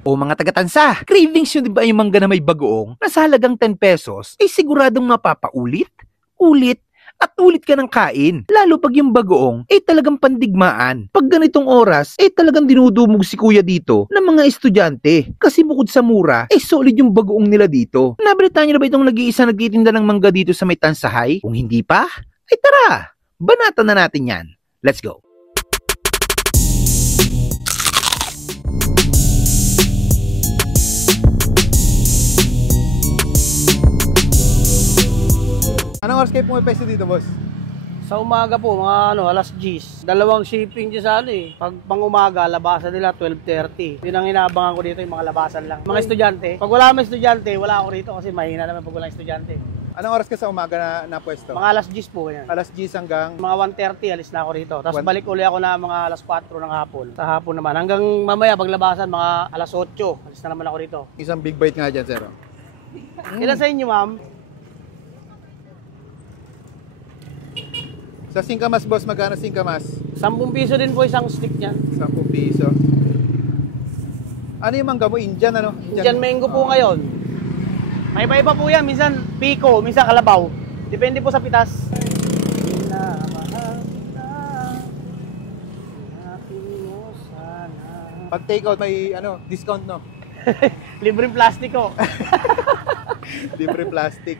O mga taga-Tansa, cravings nyo diba yung mangga na may bagoong na sa halagang 10 pesos ay siguradong mapapaulit, ulit, at ulit ka ng kain. Lalo pag yung bagoong ay talagang pandigmaan. Pag ganitong oras ay talagang dinudumog si kuya dito ng mga estudyante. Kasi bukod sa mura ay solid yung bagoong nila dito. Nabalitaan nyo na ba itong nag-iisa nagtitinda ng mangga dito sa may Tansahay? Kung hindi pa, ay tara, banatan na natin yan. Let's go. Anong oras kayo pumipesto dito, boss? Sa umaga po, mga alas 10. Dalawang shipping dyan sa Pag pang umaga, labasan nila 12:30. Yun ang inaabangan ko dito, yung mga labasan lang. Mga estudyante. Pag wala mga estudyante, wala ako rito kasi mahina naman pag walang estudyante. Anong oras ka sa umaga na pwesto? Mga alas 10 po yan. Alas 10 hanggang? Mga 1:30, alis na ako rito. Tapos balik uli ako na mga alas 4 ng hapon. Sa hapon naman. Hanggang mamaya, paglabasan, mga alas 8. Alis na naman ako rito. Isang big bite nga dyan, sir. Ilan sa inyo, ma'am? Sa singkamas, boss, magkano singkamas? 10 piso din po isang stick niyan. 10 piso. Ano yung mangga mo? Indian, ano? Indian mango po ngayon. May iba po yan. Minsan pico, minsan kalabaw. Depende po sa pitas. Pag take out, may discount, no? Libreng plastiko. Libre plastic.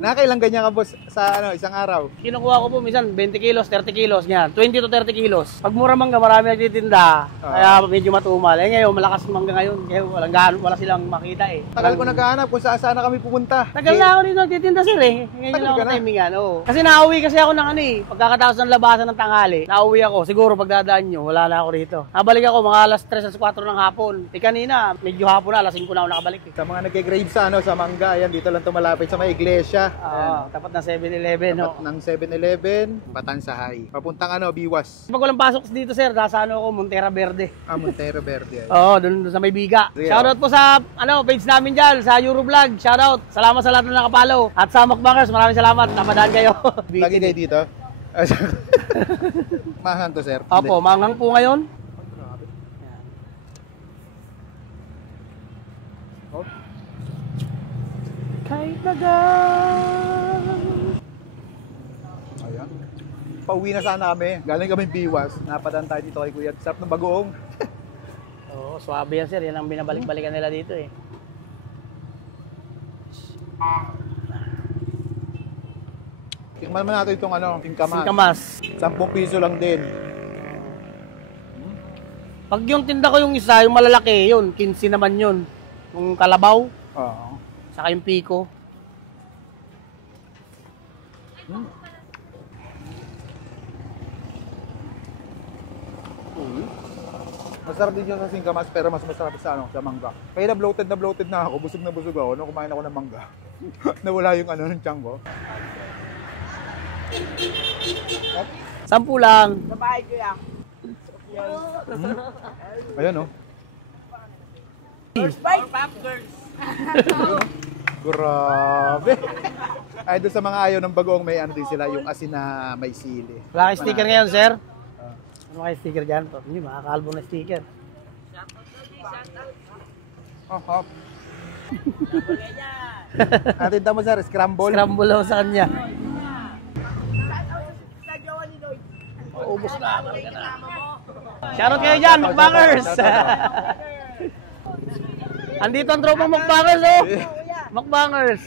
Nakailang ganyan ka, boss, sa isang araw? Kinukuha ko po minsan 20 kilos, 30 kilos niyan. 20 to 30 kilos. Pag mura mangga, marami nagtitinda. Kaya medyo matumal. Ngayon, malakas mangga ngayon. Kaya wala silang makita eh. Tagal ko naghahanap kung saan na kami pupunta. Tagal na ako dito nagtitinda sir eh. Ngayon lang ako timingan. Kasi nauwi kasi ako ng pagkakatapos ng labasan ng tanghali. Nauwi ako. Siguro pagdadaan nyo, wala na ako rito. Nabalik ako mga alas 3 at 4 ng hapon. Kanina, medyo hapon na, alas 5 na ako nakabalik eh. Sa mga nag-grade sa mangga, ayan, dito lang malapit sa may iglesia. Tapat ng 7-Eleven. Tapat ng 7-Eleven, Patansahay. Papuntang Biwas. Pag walang pasok dito sir, nasa ako, Montera Verde. Montera Verde. Oo, doon sa may Biga. Shoutout po sa page namin dyan, sa Euroblog. Shoutout. Salamat sa lahat na nakapalo. At sa Mukbangers, maraming salamat. Napadaan kayo. Lagi kayo dito? Manghang to, sir? Opo, manghang po ngayon. Kahit nagang. Ayan. Pauwi na sana kami. Galing kami Biwas. Napadaan tayo dito kay Kuya. Sarap ng bagoong. Oo, swabe yan sir. Yan ang binabalik-balikan nila dito eh. Tingnan naman natin itong singkamas. Singkamas. 10 piso lang din. Pag yung tinda ko yung isa, yung malalaki, yun. 15 naman yun. Yung kalabaw. Oo. Saka yung pico. Masarap din yung sa singkamas pero mas masarap sa mangga. Kaya na bloated na ako. Busog na busog ako nung kumain ako ng mangga. Nawala yung ng tiyan ko. 10 lang. Babae ko yan. Ayan, First bite. Grabe. Ay, doon sa mga ayaw ng bagoong may din sila, yung asin na may sili. Wala kayong sticker ngayon, sir? Ano kayo sticker dyan? Hindi, makakalbo na sticker. Hop. Atin tamo, sir, scramble. Scramble ako sa kanya. Ubus na. Shoutout kayo dyan, Mukbangers! Andito ang tropang Mukbangers, oh! Mukbangers!